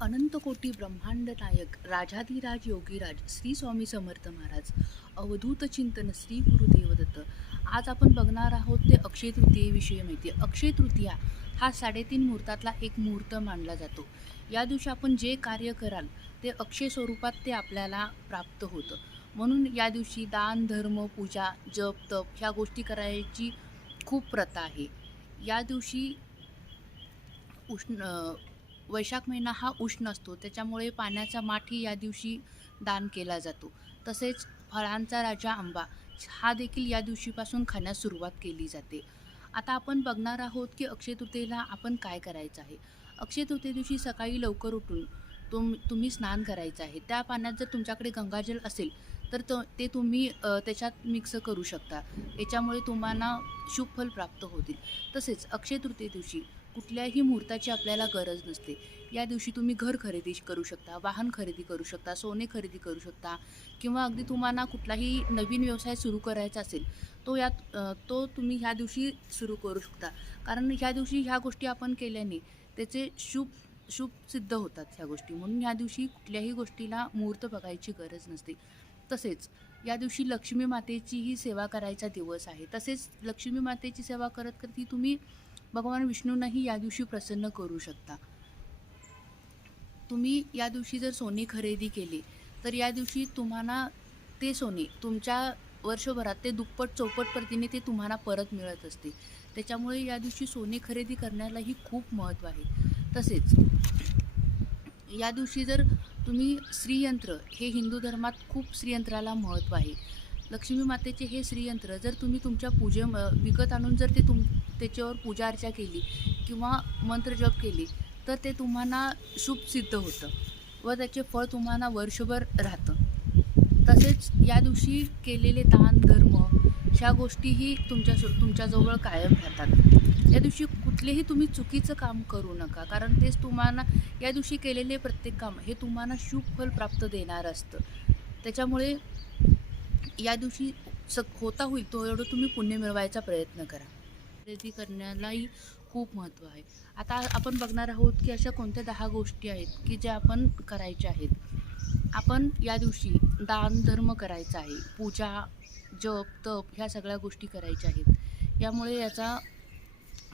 अनंत कोटी ब्रह्मांड नायक राजाधिराज योगीराज श्री स्वामी समर्थ महाराज अवधूत चिंतन श्री गुरुदेव दत्त. आज आपण बघणार आहोत ते अक्षय तृतीयेविषयी माहिती. अक्षय तृतीया हा 3.5 मुहूर्तातला एक मुहूर्त मानला जातो. या दिवशी आपण जे कार्य कराल ते अक्षय स्वरूपात ते आपल्याला प्राप्त होतं. म्हणून या दिवशी दान धर्म पूजा जप तप ह्या गोष्टी करायची खूप प्रथा आहे. या दिवशी वैशाख महिना हा उष्ण असतो, त्याच्यामुळे पाण्याचा माठही या दिवशी दान केला जातो. तसेच फळांचा राजा आंबा हा देखील या दिवशीपासून खाण्यास सुरुवात केली जाते. आता आपण बघणार आहोत की अक्षय तृतीयेला आपण काय करायचं आहे. अक्षय तृतीये दिवशी सकाळी लवकर उठून तुम्ही स्नान करायचं आहे. त्या पाण्यात जर तुमच्याकडे गंगाजल असेल तर ते तुम्ही त्याच्यात मिक्स करू शकता. याच्यामुळे तुम्हाला शुभ फल प्राप्त होतील. तसेच अक्षय तृतीये दिवशी कुठल्याही मुहूर्ताची आपल्याला गरज नसते. या दिवशी तुम्ही घर खरेदी करू शकता, वाहन खरेदी करू शकता, सोने खरेदी करू शकता किंवा अगदी तुम्हाला कुठलाही नवीन व्यवसाय सुरू करायचा असेल तो तुम्ही ह्या दिवशी सुरू करू शकता. कारण ह्या दिवशी ह्या गोष्टी आपण केल्याने त्याचे शुभ सिद्ध होतात ह्या गोष्टी. म्हणून ह्या दिवशी कुठल्याही गोष्टीला मुहूर्त बघायची गरज नसते. तसेच या दिवशी लक्ष्मी मातेचीही सेवा करायचा दिवस आहे. तसेच लक्ष्मी मातेची सेवा करत करती तुम्ही भगवान विष्णूंनाही या दिवशी प्रसन्न करू शकता. तुम्ही या दिवशी जर सोने खरेदी केले तर या दिवशी तुम्हाला ते सोने तुमच्या वर्षभरात ते दुप्पट चौपट पटीने ते तुम्हाला परत मिळत असते. त्याच्यामुळे या दिवशी सोने खरेदी करण्यालाही खूप महत्त्व आहे. तसेच या दिवशी जर तुम्ही श्रीयंत्र हे हिंदू धर्मात खूप श्रीयंत्राला महत्त्व आहे. लक्ष्मी मातेचे हे श्रीयंत्र जर तुम्ही तुमच्या विकत आणून जर त्याच्यावर पूजा अर्चा केली किंवा मंत्रजप केली तर ते तुम्हाला शुभ सिद्ध होतं व त्याचे फळ तुम्हाला वर्षभर राहतं. तसेच या दिवशी केलेले दान धर्म ह्या गोष्टीही तुमच्याजवळ कायम राहतात. या दिवशी कुठलेही तुम्ही चुकीचं काम करू नका, कारण तेच तुम्हाला या दिवशी केलेले प्रत्येक काम हे तुम्हाला शुभ फल प्राप्त देणार असतं. त्याच्यामुळे या दिवशी होता होईल तो एवढं तुम्ही पुण्य मिळवायचा प्रयत्न करा. खरेदी करण्यालाही खूप महत्त्व आहे. आता आपण बघणार आहोत की अशा कोणत्या 10 गोष्टी आहेत की ज्या आपण करायच्या आहेत. आपण या दिवशी दान धर्म करायचा आहे, पूजा जप तप ह्या सगळ्या गोष्टी करायच्या आहेत. यामुळे याचा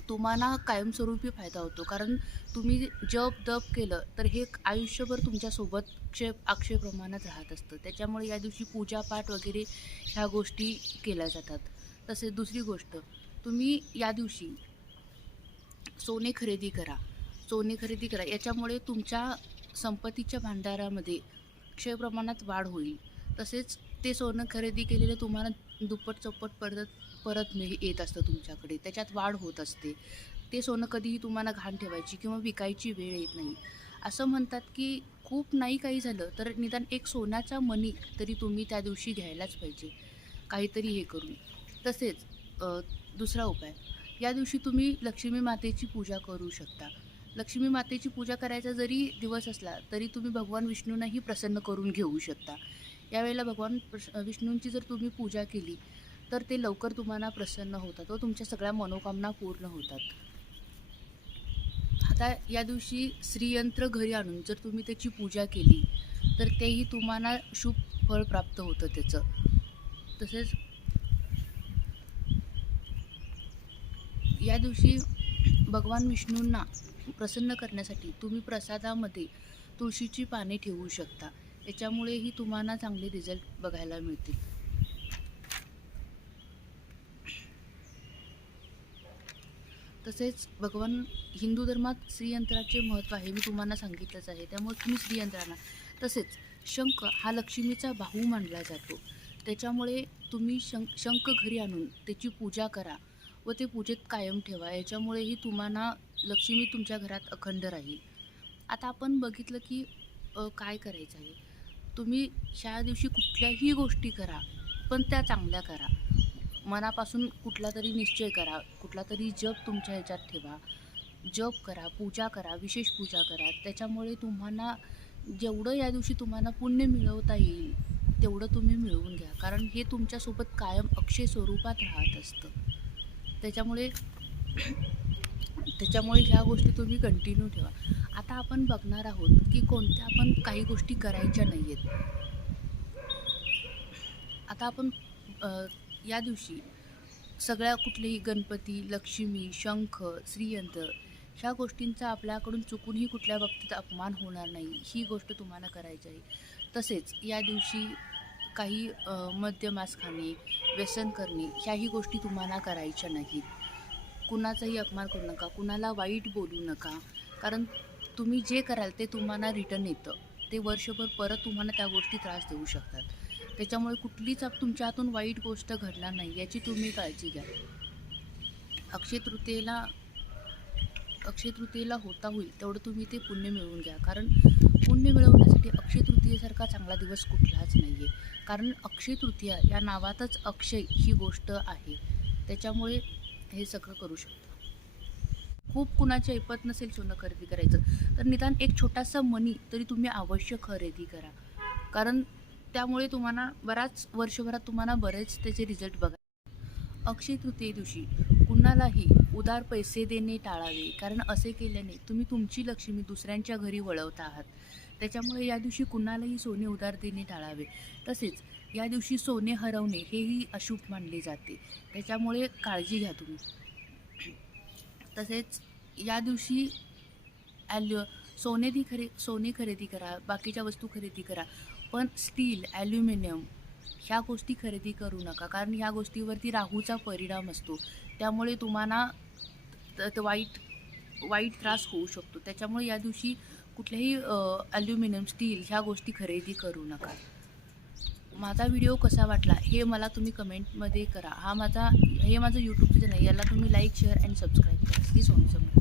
तुम्हाला कायमस्वरूपी फायदा होतो. कारण तुम्ही जप तप केलं तर हे आयुष्यभर तुमच्यासोबत अक्षय प्रमाणात राहत असतं. त्याच्यामुळे या दिवशी पूजापाठ वगैरे ह्या गोष्टी केल्या जातात. तसेच दुसरी गोष्ट, तुम्ही या दिवशी सोने खरेदी करा. याच्यामुळे तुमच्या संपत्तीच्या भांडारामध्ये अक्षय प्रमाणात वाढ होईल. तसेच ते सोनं खरेदी केलेलं तुम्हाला दुप्पट चौपट परत येत असतं तुमच्याकडे, त्याच्यात वाढ होत असते. ते सोनं कधीही तुम्हाला घाण ठेवायची किंवा विकायची वेळ येत नाही. असं म्हणतात की खूप नाही काही झालं तर निदान एक सोन्याचा मणी तरी तुम्ही त्या दिवशी घ्यायलाच पाहिजे, काहीतरी हे करून. तसेच दुसरा उपाय, या दिवशी तुम्ही लक्ष्मी मातेची पूजा करू शकता. लक्ष्मी मातेची पूजा करायचा जरी दिवस असला तरी तुम्ही भगवान विष्णूंनाही प्रसन्न करून घेऊ शकता. यावेळेला भगवान विष्णूंची जर तुम्ही पूजा केली तर ते लवकर तुम्हाला प्रसन्न होतात व तुमच्या सगळ्या मनोकामना पूर्ण होतात. आता या दिवशी श्रीयंत्र घरी आणून जर तुम्ही त्याची पूजा केली तर तेही तुम्हाला शुभ फळ प्राप्त होतं त्याचं. तसेच या दिवशी भगवान विष्णूंना प्रसन्न करण्यासाठी तुम्ही प्रसादामध्ये तुळशीची पाने ठेवू शकता. याच्यामुळेही तुम्हाला चांगले रिझल्ट बघायला मिळतील. तसेच भगवान हिंदू धर्मात श्रीयंत्राचे महत्त्व आहे, मी तुम्हाला सांगितलंच आहे. त्यामुळे तुम्ही श्रीयंत्रांना, तसेच शंख हा लक्ष्मीचा भाऊ मानला जातो. त्याच्यामुळे तुम्ही शंख घरी आणून त्याची पूजा करा व ते पूजेत कायम ठेवा. याच्यामुळेही तुम्हाला लक्ष्मी तुमच्या घरात अखंड राहील. आता आपण बघितलं की काय करायचं आहे. तुम्ही ह्या दिवशी कुठल्याही गोष्टी करा, पण त्या चांगल्या करा. मनापासून कुठला तरी निश्चय करा, कुठला तरी जप तुमच्या ह्याच्यात ठेवा, जप करा, पूजा करा, विशेष पूजा करा. त्याच्यामुळे तुम्हाला जेवढं या दिवशी तुम्हाला पुण्य मिळवता येईल तेवढं तुम्ही मिळवून घ्या. कारण हे तुमच्यासोबत कायम अक्षय स्वरूपात राहत असतं. त्याच्यामुळे ह्या गोष्टी तुम्ही कंटिन्यू ठेवा. आता आपण बघणार आहोत की कोणत्या आपण काही गोष्टी करायच्या नाही आहेत. आता आपण अ, या दिवशी सगळ्या कुठलेही गणपती, लक्ष्मी, शंख, श्रीयंत्र ह्या गोष्टींचा आपल्याकडून चुकूनही कुठल्या बाबतीत अपमान होणार नाही, ही गोष्ट तुम्हाला करायची आहे. तसेच या दिवशी काही मद्यमास खाणे, व्यसन करणे ह्याही गोष्टी तुम्हाला करायच्या नाहीत. कुणाचाही अपमान करू नका, कुणाला वाईट बोलू नका. कारण तुम्ही जे कराल ते तुम्हाला रिटर्न येतं. ते वर्षभर परत तुम्हाला त्या गोष्टी त्रास देऊ शकतात. त्याच्यामुळे कुठलीच तुमच्या हातून वाईट गोष्ट घडणार नाही याची तुम्ही काळजी घ्या. अक्षय तृतीयेला अक्षय तृतीयेला होता होईल तेवढं तुम्ही ते पुण्य मिळवून घ्या. कारण पुण्य मिळवण्यासाठी अक्षय तृतीयेसारखा चांगला दिवस कुठलाच नाही आहे. कारण अक्षय तृतीया या नावातच अक्षय ही गोष्ट आहे. त्याच्यामुळे हे सगळं करू शकता. खूप कुणाची ऐपत नसेल सोनं खरेदी करायचं, तर निदान एक छोटासा मनी तरी तुम्ही अवश्य खरेदी करा. कारण त्यामुळे तुम्हाला बराच वर्षभरात तुम्हाला बरेच त्याचे रिझल्ट बघा. अक्षय तृतीये दिवशी कुणालाही उधार पैसे देणे टाळावे. कारण असे केल्याने तुम्ही तुमची लक्ष्मी दुसऱ्यांच्या घरी वळवता आहात. त्याच्यामुळे या दिवशी कुणालाही सोने उधार देणे टाळावे. तसेच या दिवशी सोने हरवणे हेही अशुभ मानले जाते. त्याच्यामुळे काळजी घ्या तुम्ही. तसेच या दिवशी सोने खरेदी करा, बाकीच्या वस्तू खरेदी करा, पण स्टील, ॲल्युमिनियम ह्या गोष्टी खरेदी करू नका. कारण ह्या गोष्टीवरती राहूचा परिणाम असतो. त्यामुळे तुम्हाला वाईट त्रास होऊ शकतो. त्याच्यामुळे या दिवशी कुठल्याही ॲल्युमिनियम, स्टील ह्या गोष्टी खरेदी करू नका. माझा व्हिडिओ कसा वाटला हे मला तुम्ही कमेंटमध्ये करा. हे माझं यूट्यूबचं चॅनल, याला तुम्ही लाईक, शेअर आणि सबस्क्राईब करा. श्री स्वामी समर्थ.